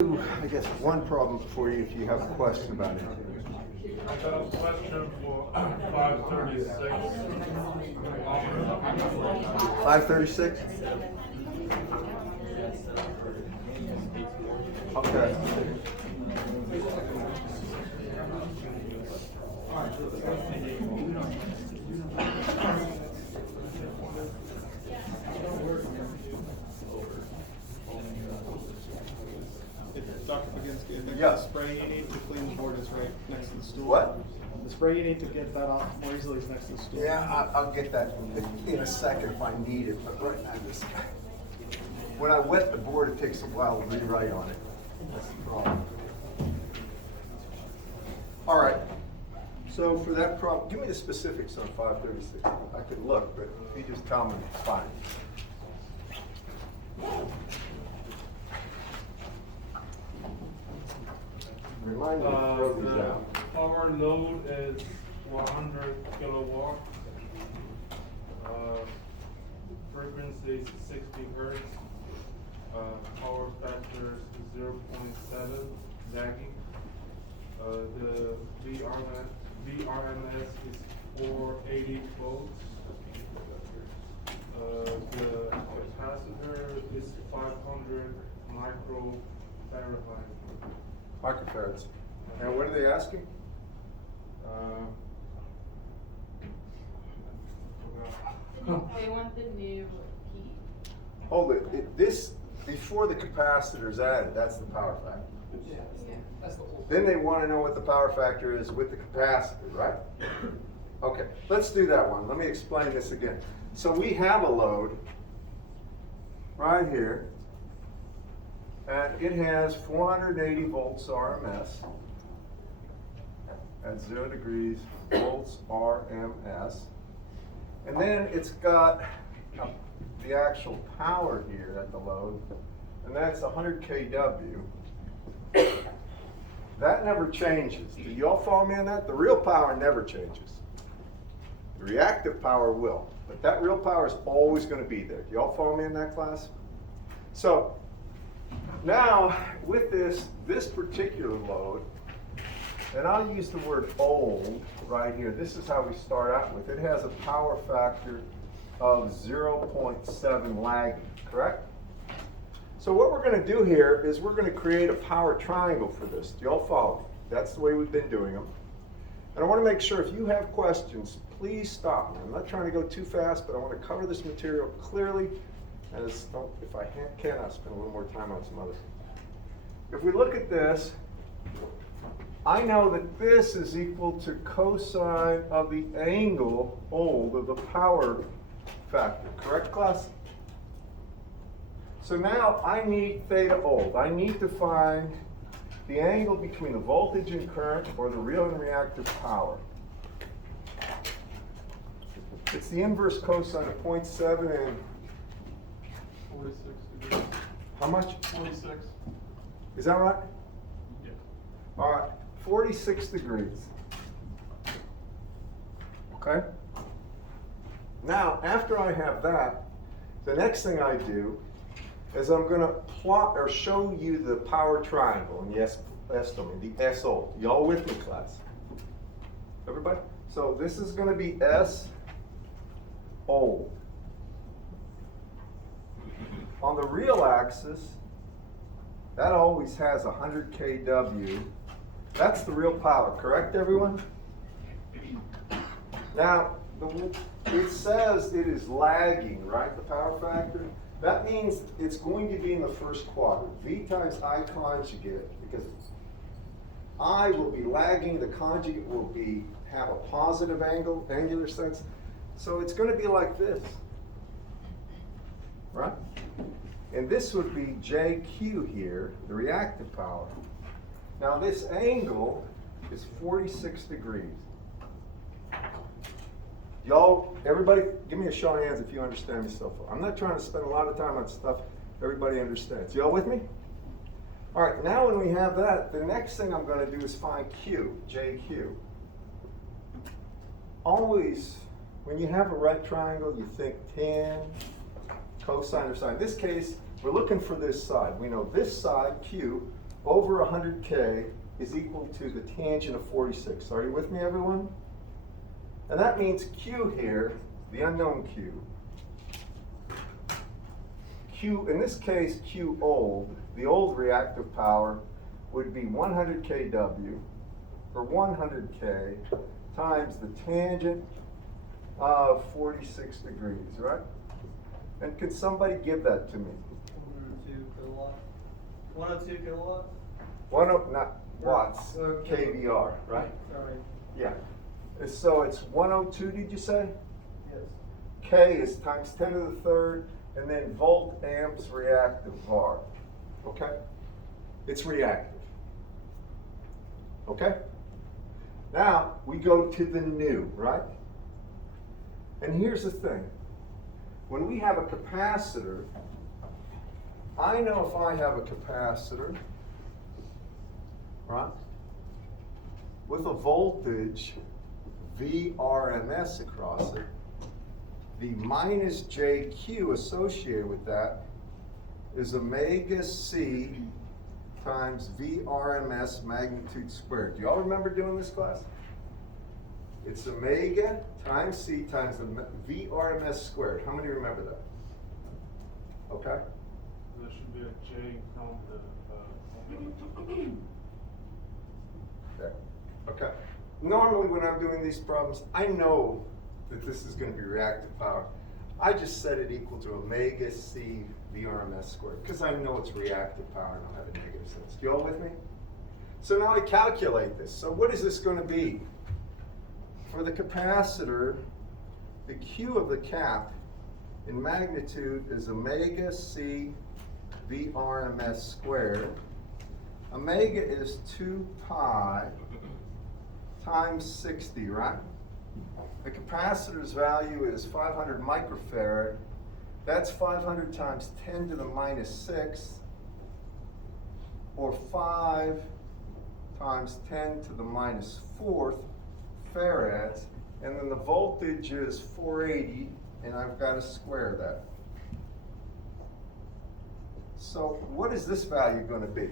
I guess one problem for you if you have a question about it. I got a question for 536. 536? Okay. Dr. Baginski, I think Yeah. the spray you need to clean the board is right next to the stool. What? The spray you need to get that off more easily is next to the stool. Yeah, I'll get that in a second if I need it, but right now, when I wet the board, it takes a while to rewrite on it. That's the problem. All right, so for that problem, give me the specifics on 536. I could look, but if you just tell me, it's fine. Remind me to throw these The out. power load is 100 kilowatt. Frequency is 60 hertz. Power factor is 0.7 lagging. The VRMS is 480 volts. The capacitor is 500 microfarad. Microfarads. And what are they asking? They want the new P. Hold it. This, before the capacitor's added, that's the power factor. Yeah. Then they want to know what the power factor is with the capacitor, right? Okay, let's do that one. Let me explain this again. So we have a load right here, and it has 480 volts RMS at 0 degrees volts RMS. And then it's got the actual power here at the load, and that's 100 kW. That never changes. Do you all follow me on that? The real power never changes. The reactive power will, but that real power is always going to be there. Do you all follow me in that class? So now with this particular load, and I'll use the word old right here. This is how we start out with. It has a power factor of 0.7 lagging, correct? So what we're going to do here is we're going to create a power triangle for this. Do you all follow me? That's the way we've been doing them. And I want to make sure if you have questions, please stop me. I'm not trying to go too fast, but I want to cover this material clearly. And if I can, I'll spend a little more time on some others. If we look at this, I know that this is equal to cosine of the angle old of the power factor. Correct, class? So now I need theta old. I need to find the angle between the voltage and current, or the real and reactive power. It's the inverse cosine of 0.7 and 46 degrees. how much? 46. Is that right? Yeah. All right, 46 degrees. Okay? Now, after I have that, the next thing I do is I'm going to plot or show you the power triangle. And yes, estimate, the SO. Y'all with me, class? Everybody? So this is going to be SO. On the real axis, that always has 100 kW. That's the real power, correct, everyone? Now, it says it is lagging, right, the power factor? That means it's going to be in the first quadrant. V times I conjugate, because I will be lagging, the conjugate will have a positive angular sense. So it's going to be like this, right? And this would be JQ here, the reactive power. Now this angle is 46 degrees. Y'all, everybody, give me a show of hands if you understand me so far. I'm not trying to spend a lot of time on stuff everybody understands. Y'all with me? All right, now when we have that, the next thing I'm going to do is find Q, JQ. Always, when you have a right triangle, you think tan, cosine or sine. In this case, we're looking for this side. We know this side, Q, over 100K is equal to the tangent of 46. Are you with me, everyone? And that means Q here, the unknown Q, in this case, Q old, the old reactive power would be 100 kW, or 100K, times the tangent of 46 degrees, right? And could somebody give that to me? 102 kilowatts. 102 kilowatts? Not watts, kVR, right? Sorry. Yeah. So it's 102, did you say? Yes. K is times 10 to the third, and then volt amps reactive var. Okay? It's reactive. Okay? Now, we go to the new, right? And here's the thing. When we have a capacitor, I know if I have a capacitor, right, with a voltage VRMS across it, the minus JQ associated with that is omega C times VRMS magnitude squared. Do y'all remember doing this class? It's omega times C times the VRMS squared. How many remember that? Okay. There should be a J count There. Okay. Normally when I'm doing these problems, I know that this is going to be reactive power. I just set it equal to omega C VRMS squared because I know it's reactive power and I'll have a negative sense. You all with me? So now I calculate this. So what is this going to be? For the capacitor, the Q of the cap in magnitude is omega C VRMS squared. Omega is 2 pi times 60, right? The capacitor's value is 500 microfarad. That's 500 times 10 to the minus 6, or 5 times 10 to the minus 4th farads. And then the voltage is 480, and I've got to square that. So what is this value going to be?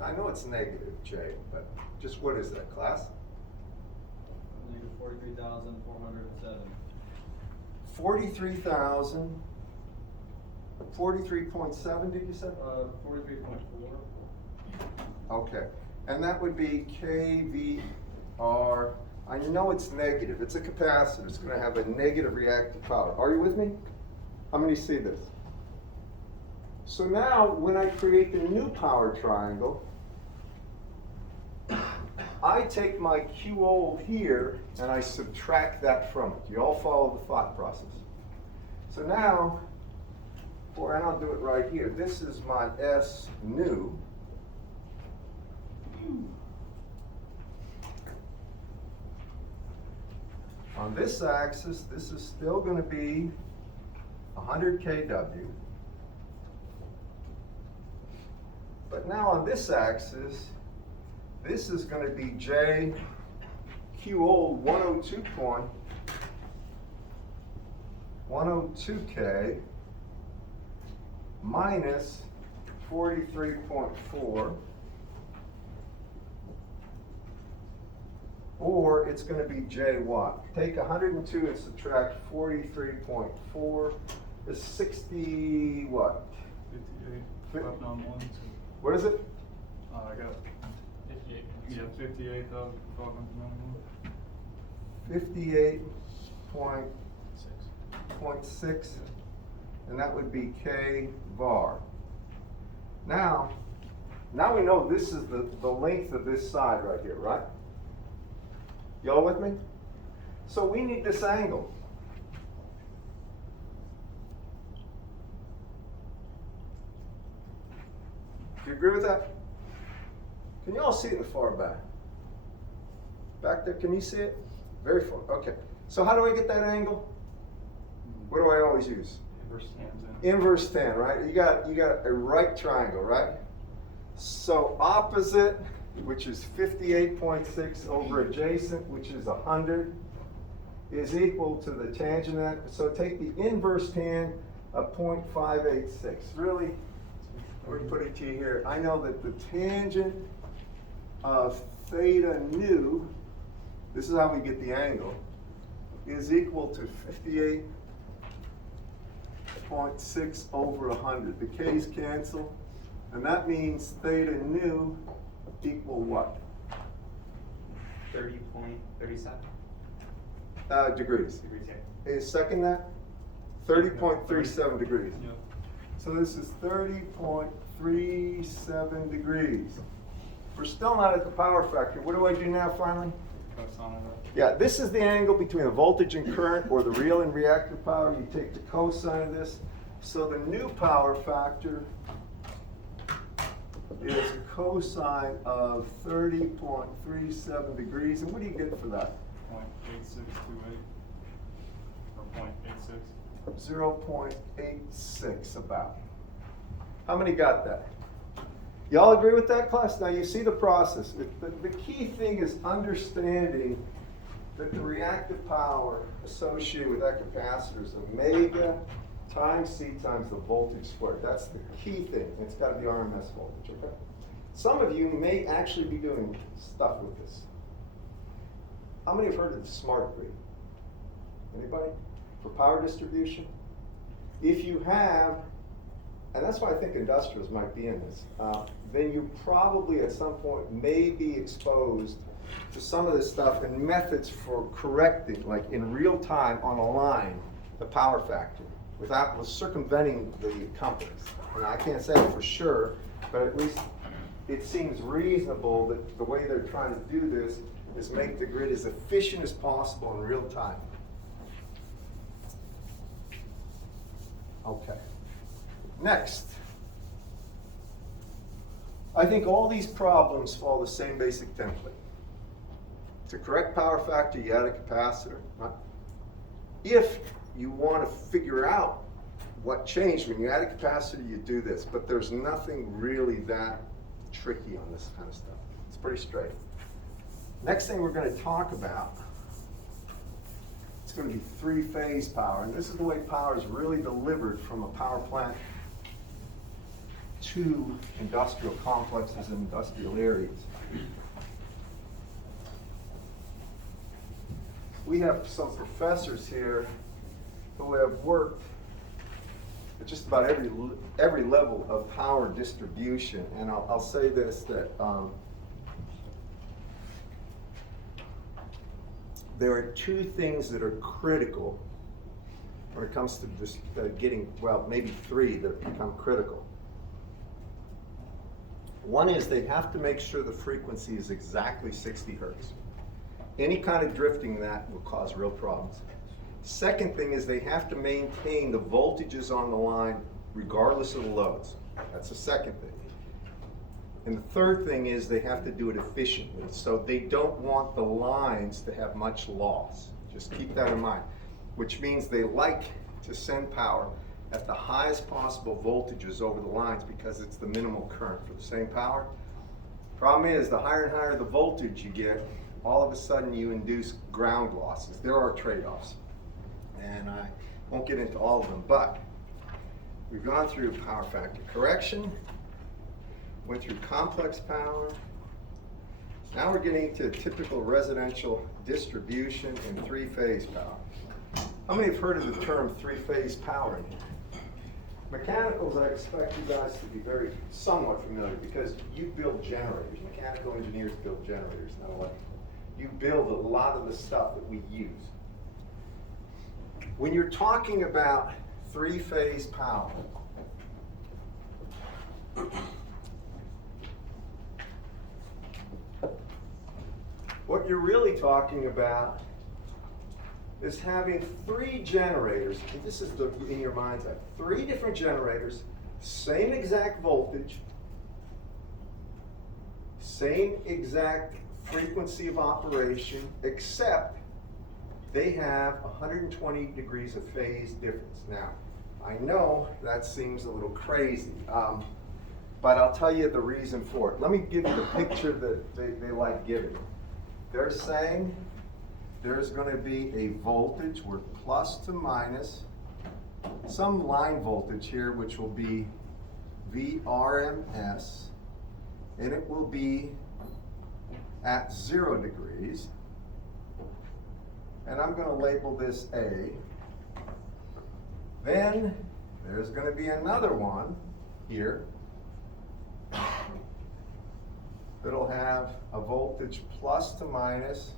I know it's negative, Jay, but just what is that, class? Negative 43,407. 43,000, 43.7, did you say? 43.4. Okay, and that would be kVR. I know it's negative, it's a capacitor, it's gonna have a negative reactive power. Are you with me? How many see this? So now, when I create the new power triangle, I take my Q old here and I subtract that from it. You all follow the thought process. So now, and I'll do it right here. This is my S new. On this axis, this is still going to be 100 kW. But now on this axis, this is going to be J Q old 102K minus 43.4, or it's going to be J what? Take 102 and subtract 43.4 is 60 what? 58. Up on 1, 2. What is it? I got 58. Yeah, 58,591. 58.6, and that would be K var. Now we know this is the length of this side right here, right? Y'all with me? So we need this angle. Do you agree with that? Can you all see it in the far back? Back there, can you see it? Very far, okay. So how do I get that angle? What do I always use? Inverse tangent. Inverse tan, right? You got a right triangle, right? So opposite, which is 58.6 over adjacent, which is 100, is equal to the tangent of that. So take the inverse tan of 0.586. Really? Let me put it to you here. I know that the tangent of theta nu, this is how we get the angle, is equal to 58.6 over 100. The k's cancel, and that means theta nu equal what? 30.37 Degrees. degrees, yeah. Is second that? 30.37 degrees. Yep. So this is 30.37 degrees. We're still not at the power factor. What do I do now finally? Cosine of that. Yeah, this is the angle between the voltage and current, or the real and reactive power. You take the cosine of this. So the new power factor is cosine of 30.37 degrees. And what do you get for that? 0.8628 or 0.86. 0.86 about. How many got that? Y'all agree with that, class? Now you see the process. The key thing is understanding that the reactive power associated with that capacitor is omega times C times the voltage squared. That's the key thing. It's got to be RMS voltage, okay? Some of you may actually be doing stuff with this. How many have heard of the smart grid? Anybody? For power distribution? If you have, and that's why I think industrials might be in this, then you probably at some point may be exposed to some of this stuff and methods for correcting, like in real time on a line, the power factor without circumventing the companies. And I can't say it for sure, but at least it seems reasonable that the way they're trying to do this is make the grid as efficient as possible in real time. Okay. Next. I think all these problems follow the same basic template. To correct power factor, you add a capacitor. Right? If you want to figure out what changed when you add a capacitor, you do this. But there's nothing really that tricky on this kind of stuff. It's pretty straight. Next thing we're going to talk about, it's going to be three-phase power. And this is the way power is really delivered from a power plant to industrial complexes and industrial areas. We have some professors here who have worked at just about every level of power distribution. And I'll say this, that there are two things that are critical when it comes to just getting, well, maybe three that become critical. One is they have to make sure the frequency is exactly 60 hertz. Any kind of drifting that will cause real problems. Second thing is they have to maintain the voltages on the line regardless of the loads. That's the second thing. And the third thing is they have to do it efficiently. So they don't want the lines to have much loss. Just keep that in mind. Which means they like to send power at the highest possible voltages over the lines because it's the minimal current for the same power. Problem is, the higher and higher the voltage you get, all of a sudden you induce ground losses. There are trade-offs. And I won't get into all of them, but we've gone through power factor correction, went through complex power. Now we're getting to typical residential distribution and three-phase power. How many have heard of the term three-phase power in here? Mechanicals, I expect you guys to be somewhat familiar because you build generators. Mechanical engineers build generators, not electrical. You build a lot of the stuff that we use. When you're talking about three-phase power, what you're really talking about is having three generators. And this is in your mind's eye. Three different generators, same exact voltage, same exact frequency of operation, except they have 120 degrees of phase difference. Now, I know that seems a little crazy, but I'll tell you the reason for it. Let me give you the picture that they like giving. They're saying there's going to be a voltage, we're plus to minus, some line voltage here, which will be VRMS, and it will be at 0 degrees. And I'm going to label this A. Then there's going to be another one here that'll have a voltage plus to minus.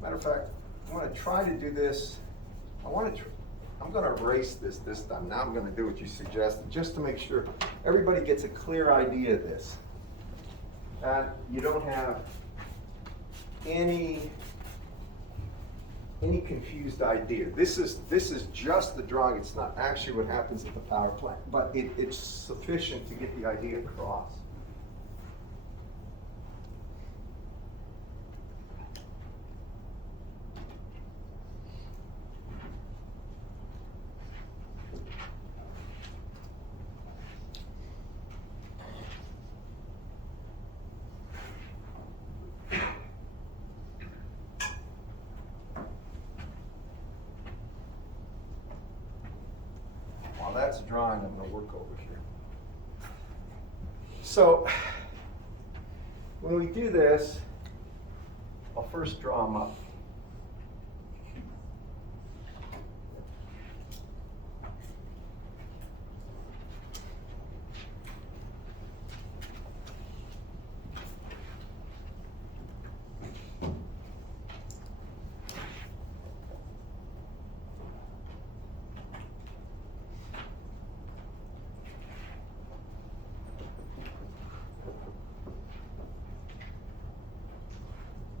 Matter of fact, I'm going to try to do this. I'm going to erase this time. Now I'm going to do what you suggested, just to make sure everybody gets a clear idea of this. And you don't have any confused idea. This is just the drawing. It's not actually what happens at the power plant, but it's sufficient to get the idea across. While that's drawing, I'm going to work over here. So when we do this, I'll first draw them up.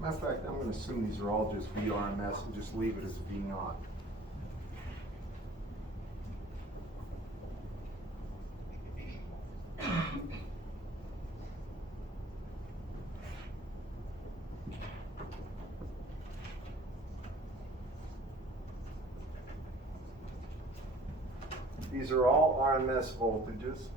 Matter of fact, I'm going to assume these are all just VRMS and just leave it as V naught. These are all RMS voltages.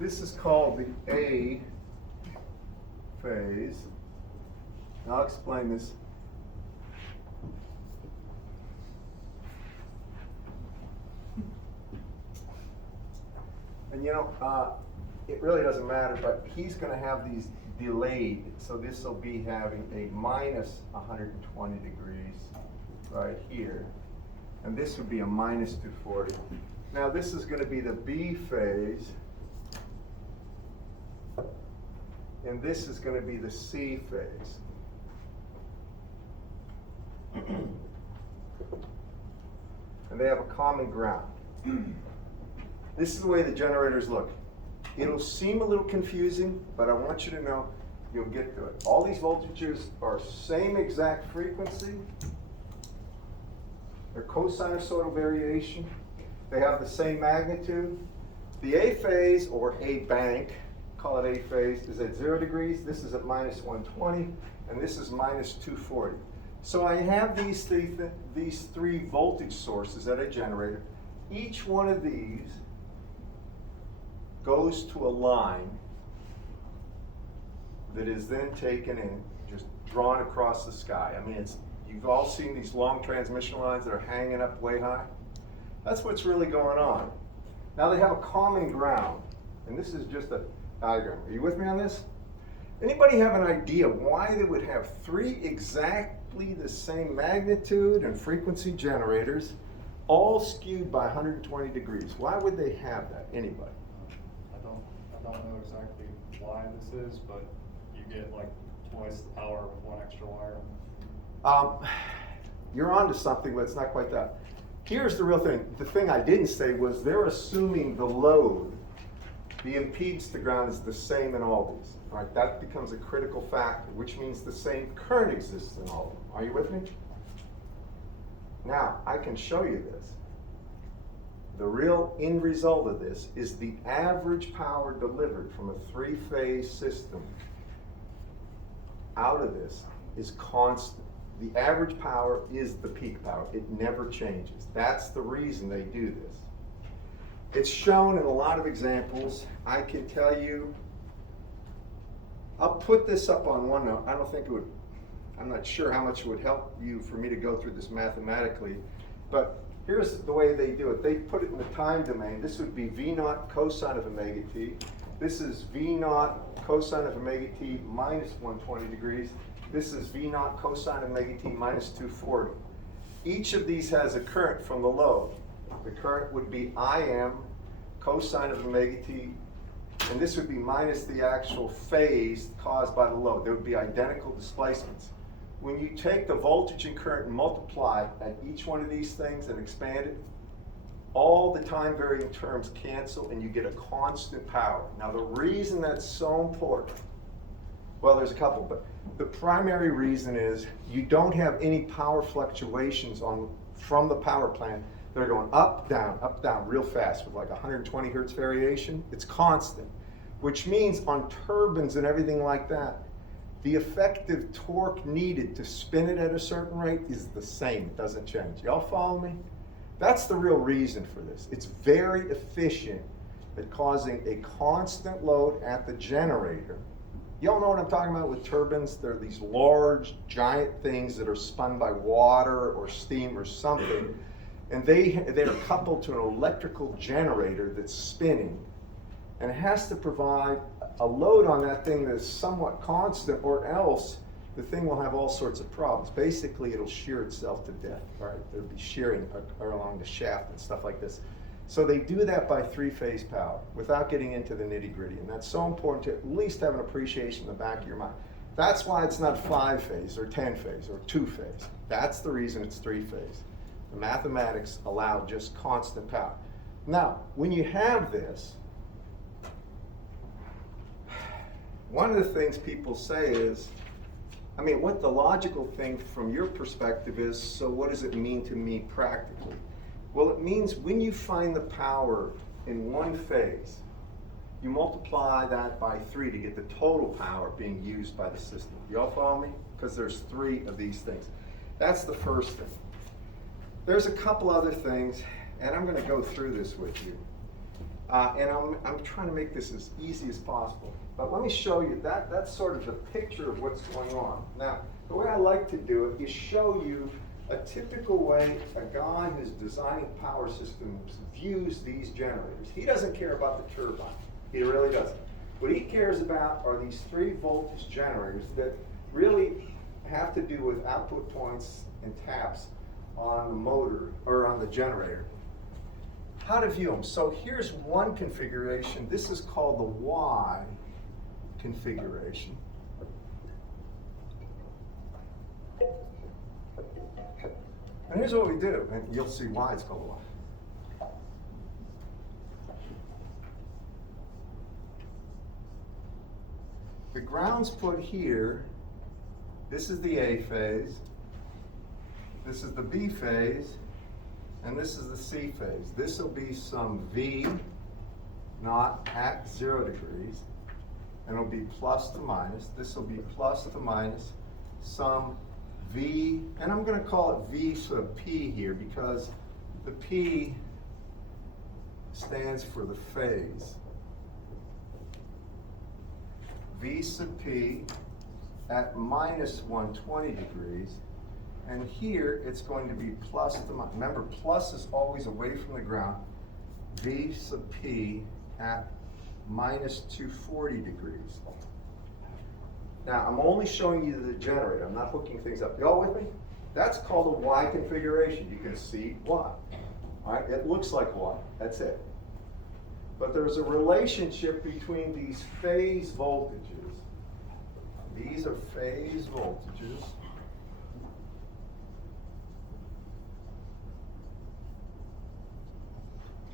This is called the A phase. I'll explain this. And you know, it really doesn't matter, but he's going to have these delayed. So this will be having a minus 120 degrees right here. And this would be a minus 240. Now this is going to be the B phase. And this is going to be the C phase. And they have a common ground. This is the way the generators look. It'll seem a little confusing, but I want you to know you'll get to it. All these voltages are same exact frequency. They're cosinusoidal variation. They have the same magnitude. The A phase, or A bank, call it A phase, is at 0 degrees. This is at minus 120, and this is minus 240. So I have these three voltage sources at a generator. Each one of these goes to a line that is then taken and just drawn across the sky. I mean, you've all seen these long transmission lines that are hanging up way high. That's what's really going on. Now they have a common ground, and this is just a diagram. Are you with me on this? Anybody have an idea why they would have three exactly the same magnitude and frequency generators, all skewed by 120 degrees? Why would they have that? Anybody? I don't know exactly why this is, but you get like twice the power with one extra wire. You're onto something, but it's not quite that. Here's the real thing. The thing I didn't say was they're assuming the load, the impedance to ground, is the same in all these. All right, that becomes a critical factor, which means the same current exists in all of them. Are you with me? Now, I can show you this. The real end result of this is the average power delivered from a three-phase system out of this is constant. The average power is the peak power. It never changes. That's the reason they do this. It's shown in a lot of examples. I can tell you, I'll put this up on OneNote. I don't think it would I'm not sure how much it would help you for me to go through this mathematically, but here's the way they do it. They put it in the time domain. This would be V naught cosine of omega t. This is V naught cosine of omega t minus 120 degrees. This is V naught cosine of omega t minus 240. Each of these has a current from the load. The current would be Im cosine of omega t, and this would be minus the actual phase caused by the load. There would be identical displacements. When you take the voltage and current and multiply at each one of these things and expand it, all the time varying terms cancel and you get a constant power. Now the reason that's so important, well, there's a couple, but the primary reason is you don't have any power fluctuations from the power plant that are going up, down real fast with like 120 hertz variation. It's constant, which means on turbines and everything like that, the effective torque needed to spin it at a certain rate is the same. It doesn't change. Y'all follow me? That's the real reason for this. It's very efficient at causing a constant load at the generator. Y'all know what I'm talking about with turbines? They're these large, giant things that are spun by water or steam or something. And they're coupled to an electrical generator that's spinning. And it has to provide a load on that thing that is somewhat constant, or else the thing will have all sorts of problems. Basically, it'll shear itself to death. Right? There'll be shearing along the shaft and stuff like this. So they do that by three-phase power without getting into the nitty-gritty. And that's so important to at least have an appreciation in the back of your mind. That's why it's not 5-phase or 10-phase or 2-phase. That's the reason it's 3-phase. The mathematics allow just constant power. Now, when you have this, one of the things people say is, I mean, what the logical thing from your perspective is, so what does it mean to me practically? Well, it means when you find the power in one phase, you multiply that by 3 to get the total power being used by the system. Y'all follow me? Because there's 3 of these things. That's the first thing. There's a couple other things, and I'm going to go through this with you. And I'm trying to make this as easy as possible. But let me show you, that's sort of the picture of what's going on. Now, the way I like to do it is show you a typical way a guy who's designing power systems views these generators. He doesn't care about the turbine. He really doesn't. What he cares about are these 3 voltage generators that really have to do with output points and taps on the motor or on the generator. How to view them. So here's one configuration. This is called the Y configuration. And here's what we do, and you'll see why it's called Y. The ground's put here. This is the A phase. This is the B phase. And this is the C phase. This will be some V naught at 0 degrees. And it'll be plus to minus. This will be plus to minus some V, and I'm going to call it V sub P here because the P stands for the phase. V sub P at minus 120 degrees. And here it's going to be plus to minus. Remember, plus is always away from the ground. V sub P at minus 240 degrees. Now, I'm only showing you the generator. I'm not hooking things up. Y'all with me? That's called a Y configuration. You can see Y. All right, it looks like Y. That's it. But there's a relationship between these phase voltages. These are phase voltages.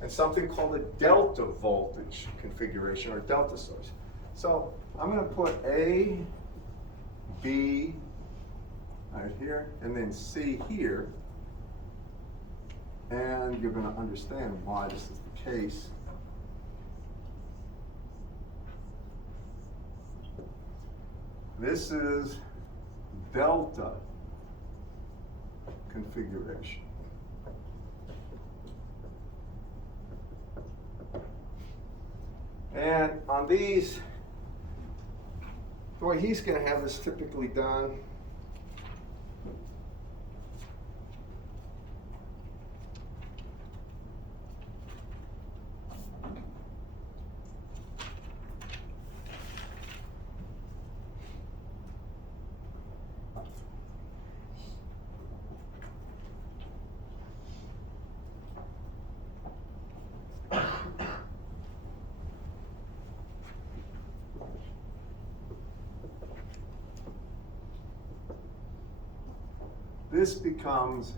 And something called a delta voltage configuration or delta source. So I'm going to put A, B right here, and then C here. And you're going to understand why this is the case. This is delta configuration. And on these, the way he's going to have this typically done this becomes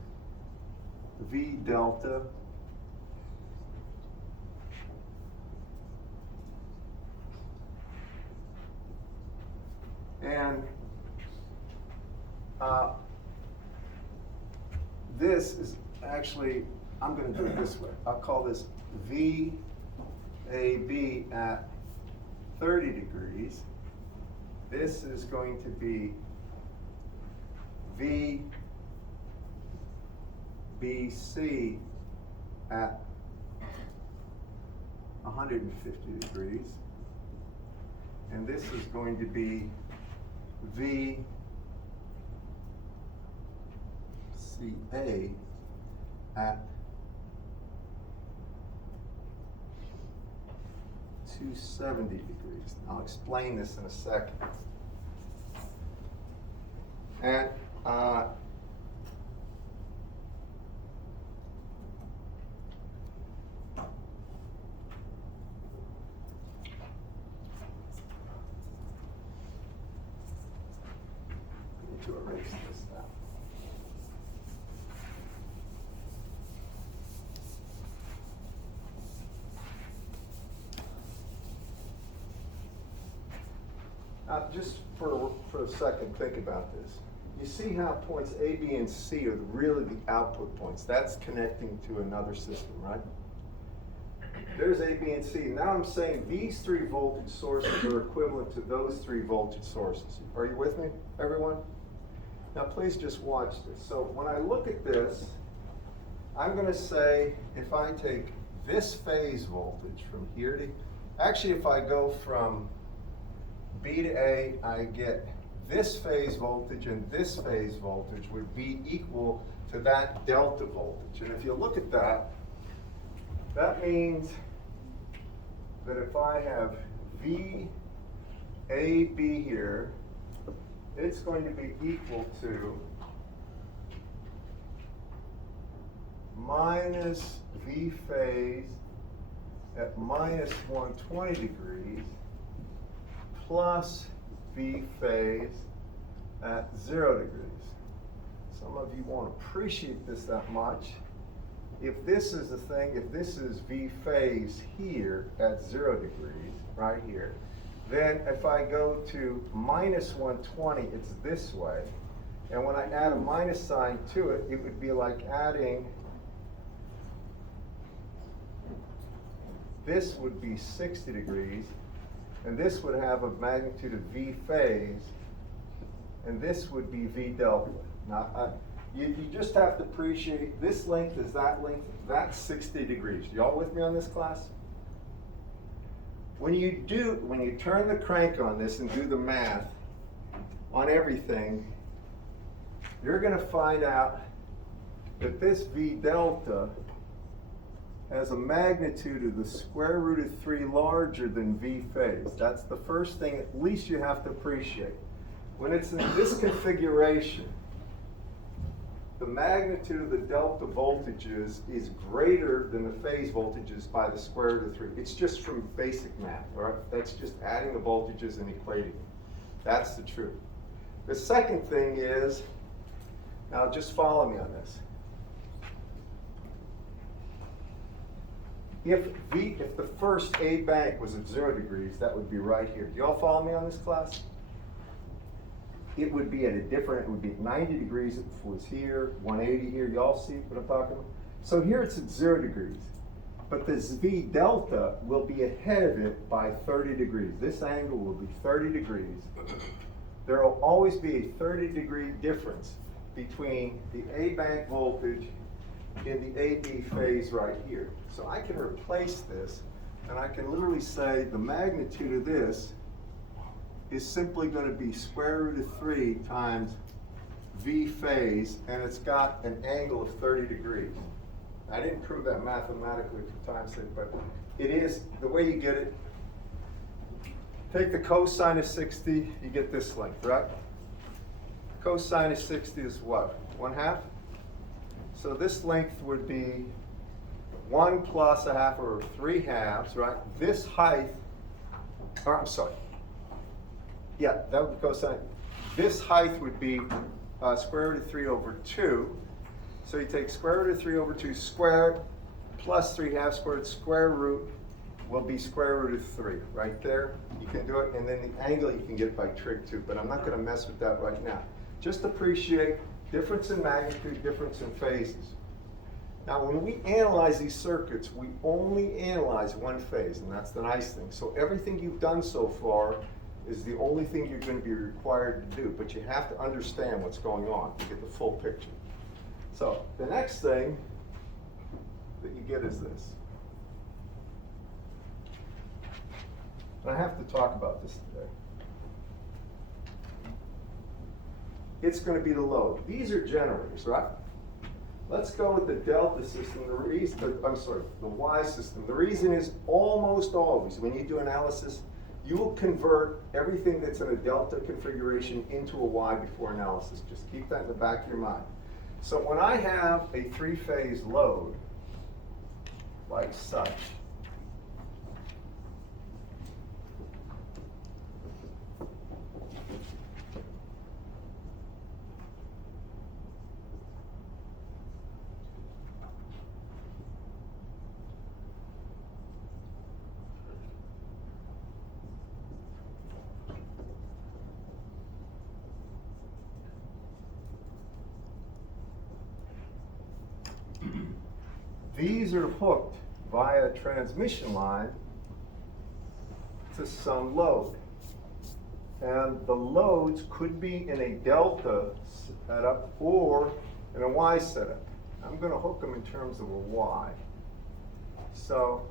V delta and this is actually, I'm going to do it this way. I'll call this VAB at 30 degrees. This is going to be VBC at 150 degrees. And this is going to be VCA at 270 degrees. I'll explain this in a second. And need to erase this now. Just for a second, think about this. You see how points A, B, and C are really the output points. That's connecting to another system, right? There's A, B, and C. Now I'm saying these three voltage sources are equivalent to those three voltage sources. Are you with me, everyone? Now please just watch this. So when I look at this, I'm going to say if I take this phase voltage from here to, actually if I go from B to A, I get this phase voltage and this phase voltage would be equal to that delta voltage. And if you look at that, that means that if I have VAB here, it's going to be equal to minus V phase at minus 120 degrees plus V phase at 0 degrees. Some of you won't appreciate this that much. If this is the thing, if this is V phase here at 0 degrees, right here, then if I go to minus 120, it's this way. And when I add a minus sign to it, it would be like adding, this would be 60 degrees, and this would have a magnitude of V phase, and this would be V delta. Now, you just have to appreciate this length is that length, that's 60 degrees. Y'all with me on this, class? When you turn the crank on this and do the math on everything, you're going to find out that this V delta has a magnitude of the square root of 3 larger than V phase. That's the first thing at least you have to appreciate. When it's in this configuration, the magnitude of the delta voltages is greater than the phase voltages by the square root of 3. It's just from basic math, all right? That's just adding the voltages and equating them. That's the truth. The second thing is, now just follow me on this. If the first A bank was at 0 degrees, that would be right here. Do y'all follow me on this, class? It would be at a different, it would be at 90 degrees if it was here, 180 here. Y'all see what I'm talking about? So here it's at 0 degrees. But this V delta will be ahead of it by 30 degrees. This angle will be 30 degrees. There will always be a 30-degree difference between the A bank voltage in the AB phase right here. So I can replace this, and I can literally say the magnitude of this is simply going to be square root of 3 times V phase, and it's got an angle of 30 degrees. I didn't prove that mathematically for time's sake, but it is, the way you get it, take the cosine of 60, you get this length, right? Cosine of 60 is what? 1/2? So this length would be 1 plus a half, or 3 halves, right? This height, or I'm sorry. Yeah, that would be cosine. This height would be square root of 3 over 2. So you take square root of 3 over 2 squared plus 3/2 squared square root will be square root of 3. Right there, you can do it. And then the angle you can get by trig too, but I'm not going to mess with that right now. Just appreciate difference in magnitude, difference in phases. Now, when we analyze these circuits, we only analyze one phase, and that's the nice thing. So everything you've done so far is the only thing you're going to be required to do, but you have to understand what's going on to get the full picture. So the next thing that you get is this. And I have to talk about this today. It's going to be the load. These are generators, right? Let's go with the delta system. The Y system. The reason is almost always when you do analysis, you will convert everything that's in a delta configuration into a Y before analysis. Just keep that in the back of your mind. So when I have a three-phase load, like such, these are hooked via transmission line to some load. And the loads could be in a delta setup or in a Y setup. I'm going to hook them in terms of a Y. So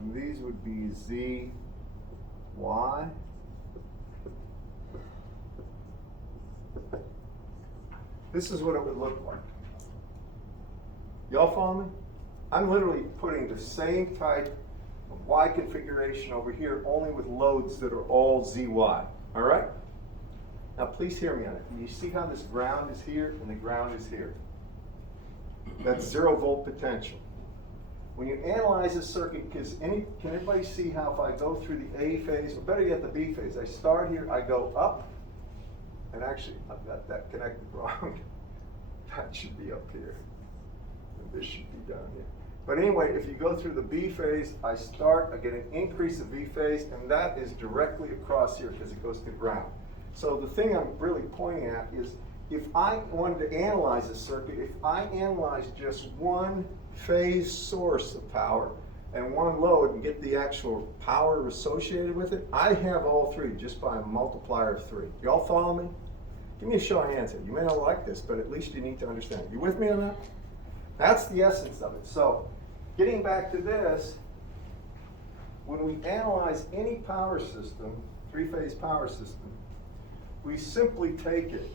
and these would be Z, Y. This is what it would look like. Y'all follow me? I'm literally putting the same type of Y configuration over here, only with loads that are all ZY. All right? Now please hear me on it. You see how this ground is here and the ground is here? That's 0 volt potential. When you analyze a circuit, can everybody see how if I go through the A phase, or better yet the B phase, I start here, I go up, and actually I've got that connected wrong. That should be up here, and this should be down here. But anyway, if you go through the B phase, I get an increase of V phase, and that is directly across here because it goes to ground. So the thing I'm really pointing at is, if I wanted to analyze a circuit, if I analyze just one phase source of power and one load and get the actual power associated with it, I have all three just by a multiplier of 3. Y'all follow me? Give me a show of hands here. You may not like this, but at least you need to understand it. You with me on that? That's the essence of it. So getting back to this, when we analyze any power system, three-phase power system, we simply take it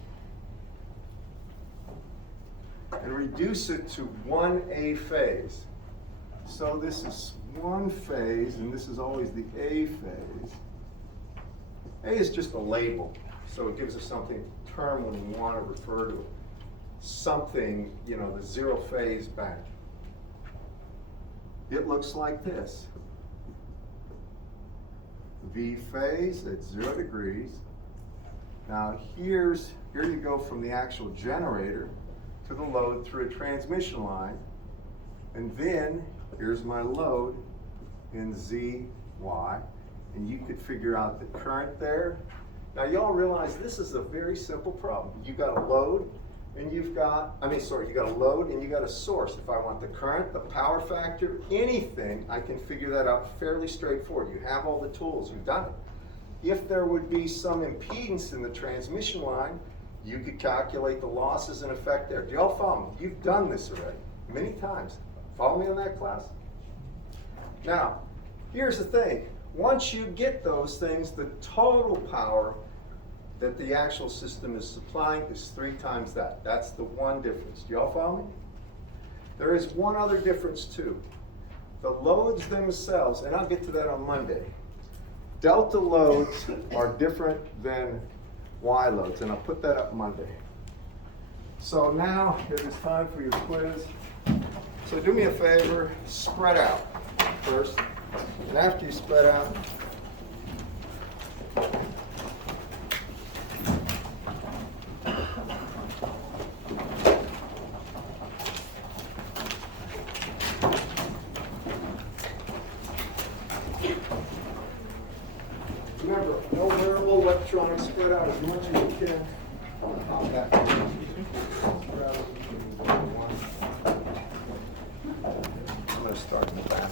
and reduce it to one A phase. So this is one phase, and this is always the A phase. A is just a label, so it gives us something term when we want to refer to something, the 0 phase bank. It looks like this. V phase at 0 degrees. Now here you go from the actual generator to the load through a transmission line, and then here's my load in ZY, and you could figure out the current there. Now y'all realize this is a very simple problem. You got a load and you got a load and you got a source. If I want the current, the power factor, anything, I can figure that out fairly straightforward. You have all the tools, you've done it. If there would be some impedance in the transmission line, you could calculate the losses in effect there. Do y'all follow me? You've done this already, many times. Follow me on that, class? Now, here's the thing. Once you get those things, the total power that the actual system is supplying is 3 times that. That's the one difference. Do y'all follow me? There is one other difference too. The loads themselves, and I'll get to that on Monday. Delta loads are different than Y loads, and I'll put that up Monday. So now it is time for your quiz. So do me a favor, spread out first, and after you spread out, remember, no variable electronic, spread out as much as you can. On that. I'm going to start in the back.